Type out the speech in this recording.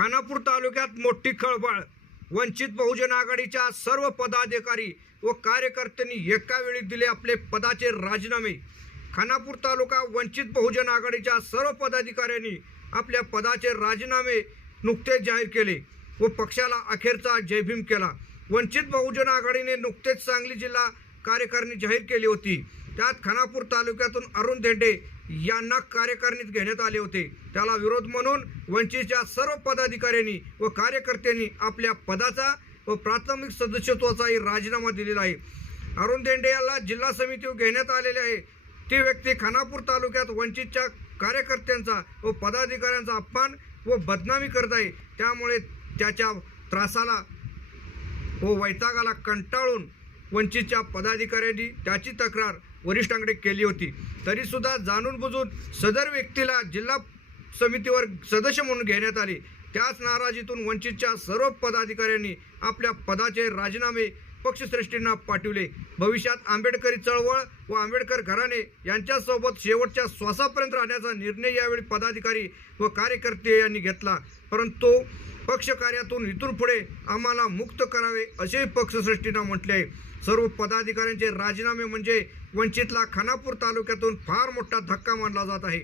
खानापूर तालुक्यात मोठी खळबळ. वंचित बहुजन आघाडीच्या सर्व पदाधिकारी व कार्यकर्त्यांनी एका वेळी दिले आपले पदाचे राजीनामे. खानापूर तालुका वंचित बहुजन आघाडीच्या सर्व पदाधिकाऱ्यांनी आपल्या पदाचे राजीनामे नुकतेच जाहीर केले व पक्षाला अखेरचा जयभीम केला. वंचित बहुजन आघाडीने नुकतेच सांगली जिल्हा कार्यकारिणी जाहीर केली होती. त्यात खानापूर तालुक्यातून अरुण धेंडे यांना कार्यकारिणीत घेण्यात आले होते. त्याला विरोध म्हणून वंचितच्या सर्व पदाधिकाऱ्यांनी व कार्यकर्त्यांनी आपल्या पदाचा व प्राथमिक सदस्यत्वाचाही राजीनामा दिलेला आहे. अरुण धेंडे याला जिल्हा समितीवर घेण्यात आलेले आहे. ती व्यक्ती खानापूर तालुक्यात वंचितच्या कार्यकर्त्यांचा व पदाधिकाऱ्यांचा अपमान व बदनामी करत आहे. त्यामुळे त्याच्या त्रासाला व वैतागाला कंटाळून वंचितच्या पदाधिकाऱ्यांनी त्याची तक्रार वरिष्ठांकडे केली होती. तरीसुद्धा जाणून बुजून सदर व्यक्तीला जिल्हा समितीवर सदस्य म्हणून घेण्यात आले. त्याच नाराजीतून वंचितच्या सर्व पदाधिकाऱ्यांनी आपल्या पदाचे राजीनामे पक्षश्रेष्ठींना पाठवले. भविष्यात आंबेडकरी चळवळ व आंबेडकर घराणे यांच्यासोबत शेवटच्या श्वासापर्यंत राहण्याचा निर्णय यावेळी पदाधिकारी व कार्यकर्ते यांनी घेतला. परंतु पक्षकार्यातून इथून पुढे आम्हाला मुक्त करावे असे पक्षश्रेष्ठींना म्हटले. आहे सर्व पदाधिकाऱ्यांचे राजीनामे म्हणजे वंचितला खानापूर तालुक्यातून फार मोठा धक्का मानला जात आहे.